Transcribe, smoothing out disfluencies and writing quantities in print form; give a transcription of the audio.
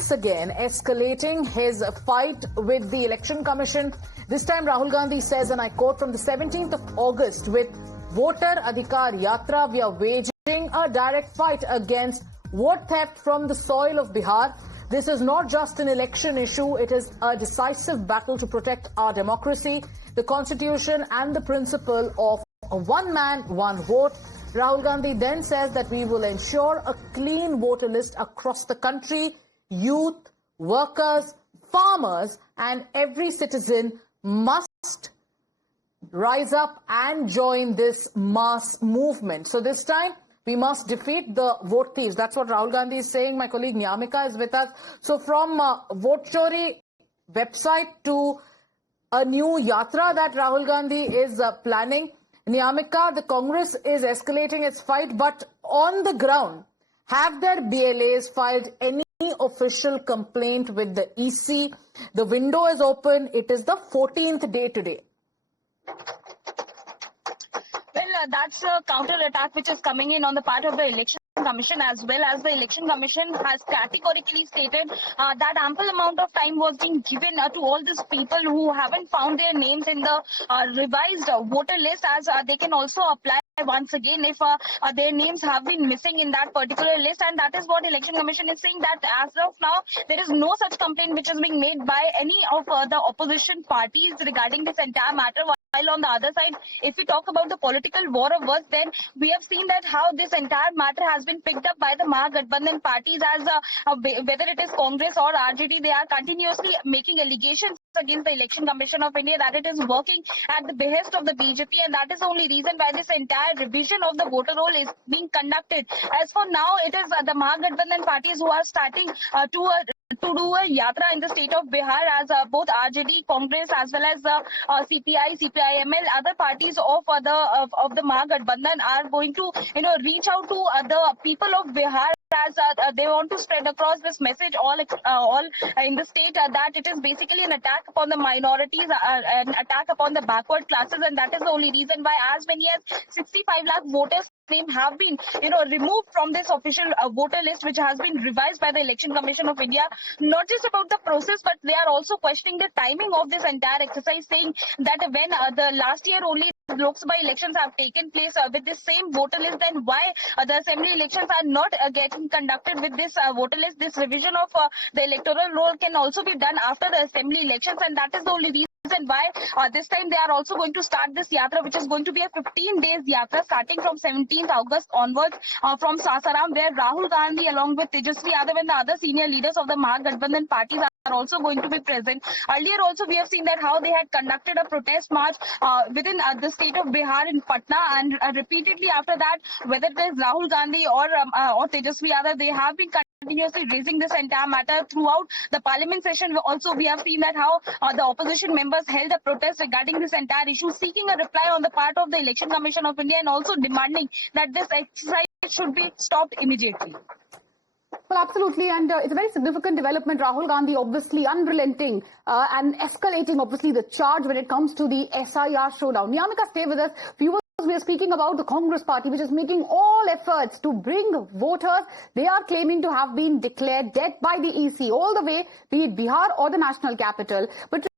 once again escalating his fight with the Election Commission. This time Rahul Gandhi says, and I quote, from the 17th of August with Voter Adhikar Yatra, we are waging a direct fight against vote theft from the soil of Bihar. This is not just an election issue, it is a decisive battle to protect our democracy, the constitution and the principle of one man, one vote. Rahul Gandhi then says that we will ensure a clean voter list across the country. Youth, workers, farmers and every citizen must rise up and join this mass movement. So this time we must defeat the vote thieves. That's what Rahul Gandhi is saying. My colleague Nyamika is with us. So from Vote Chori website to a new yatra that Rahul Gandhi is planning, Nyamika, the Congress is escalating its fight, but on the ground, have their BLAs filed any official complaint with the EC? The window is open. It is the 14th day today. Well, that's a counter-attack which is coming in on the part of the Election Commission, as well as the Election Commission has categorically stated that ample amount of time was being given to all these people who haven't found their names in the revised voter list, as they can also apply once again if their names have been missing in that particular list. And that is what Election Commission is saying, that as of now there is no such complaint which is being made by any of the opposition parties regarding this entire matter. While on the other side, if we talk about the political war of words, then we have seen that how this entire matter has been picked up by the Mahagathbandhan parties, as whether it is Congress or RJD, they are continuously making allegations against the Election Commission of India that it is working at the behest of the BJP, and that is the only reason why this entire revision of the voter roll is being conducted. As for now, it is the Mahagathbandhan parties who are starting to do a yatra in the state of Bihar, as both RJD, Congress, as well as CPI, CPIML, other parties of the Mahagathbandhan are going to reach out to the people of Bihar, as they want to spread across this message all in the state that it is basically an attack upon the minorities, an attack upon the backward classes, and that is the only reason why as many as 65 lakh voters' name have been removed from this official voter list, which has been revised by the Election Commission of India. Not just about the process, but they are also questioning the timing of this entire exercise, saying that when the last year only Lok Sabha elections have taken place with this same voter list, then why the assembly elections are not getting conducted with this voter list? This revision of the electoral roll can also be done after the assembly elections, and that is the only reason why this time they are also going to start this yatra, which is going to be a 15 days yatra starting from 17th August onwards from Sasaram, where Rahul Gandhi along with Tejasvi Yadav and the other senior leaders of the Mahagathbandhan parties are also going to be present. Earlier also we have seen that how they had conducted a protest march within the state of Bihar in Patna, and repeatedly after that, whether it is Rahul Gandhi or Tejasvi Yadav, they have been continuously raising this entire matter throughout the parliament session. Also we have seen that how the opposition members held a protest regarding this entire issue, seeking a reply on the part of the Election Commission of India, and also demanding that this exercise should be stopped immediately. Well, absolutely, and it's a very significant development. Rahul Gandhi obviously unrelenting and escalating obviously the charge when it comes to the SIR showdown. Nyamika, stay with us. Viewers, we are speaking about the Congress party, which is making all efforts to bring voters they are claiming to have been declared dead by the EC all the way, be it Bihar or the national capital. But